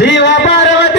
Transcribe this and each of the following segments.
શિવ પાર્વતી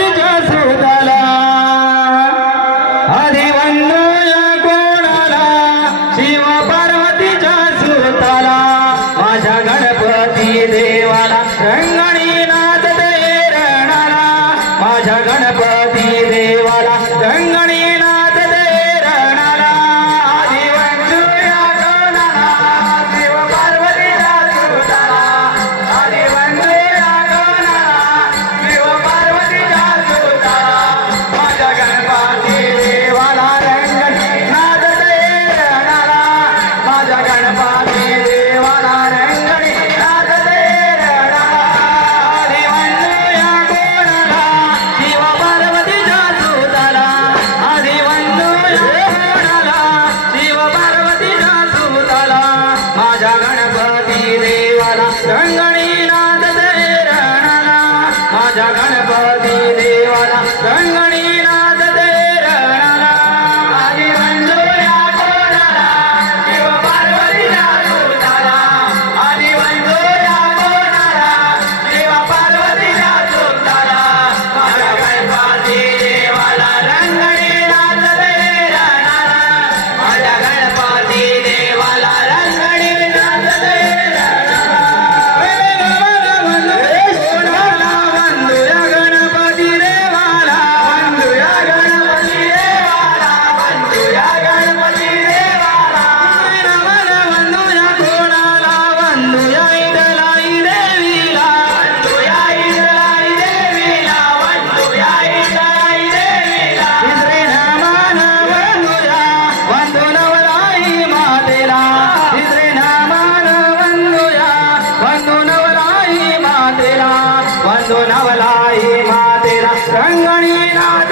ರಂಗಣೀನಾಥ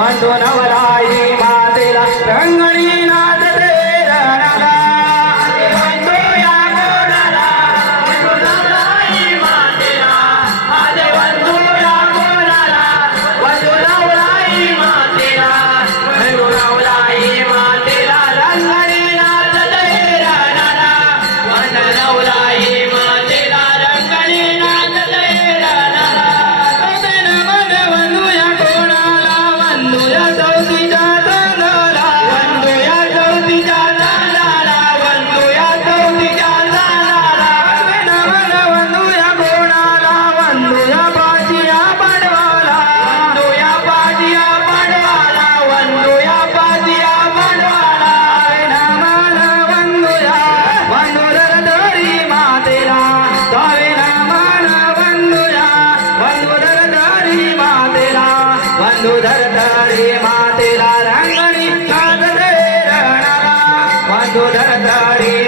ಒಂದು ನವರಾ ಮಧುರ ಧಾರಿ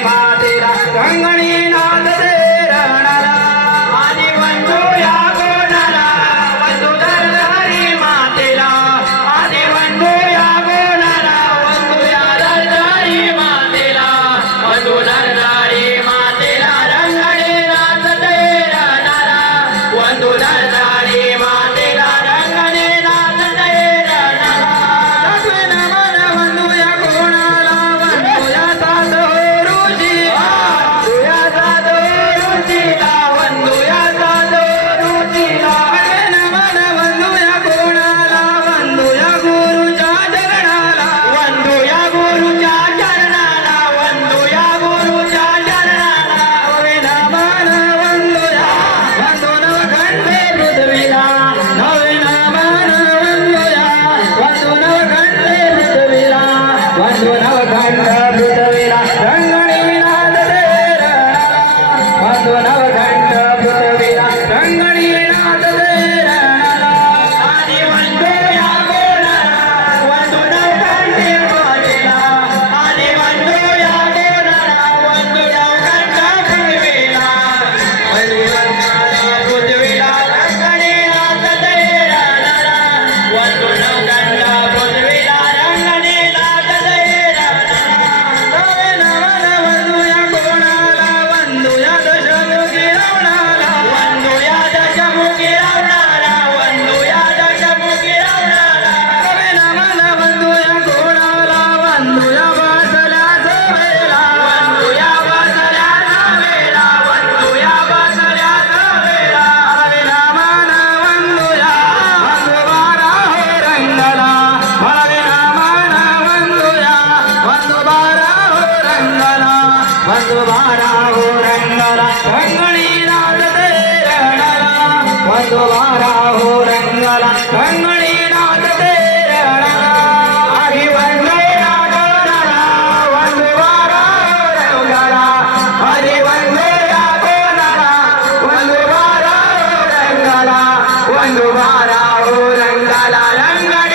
Everybody.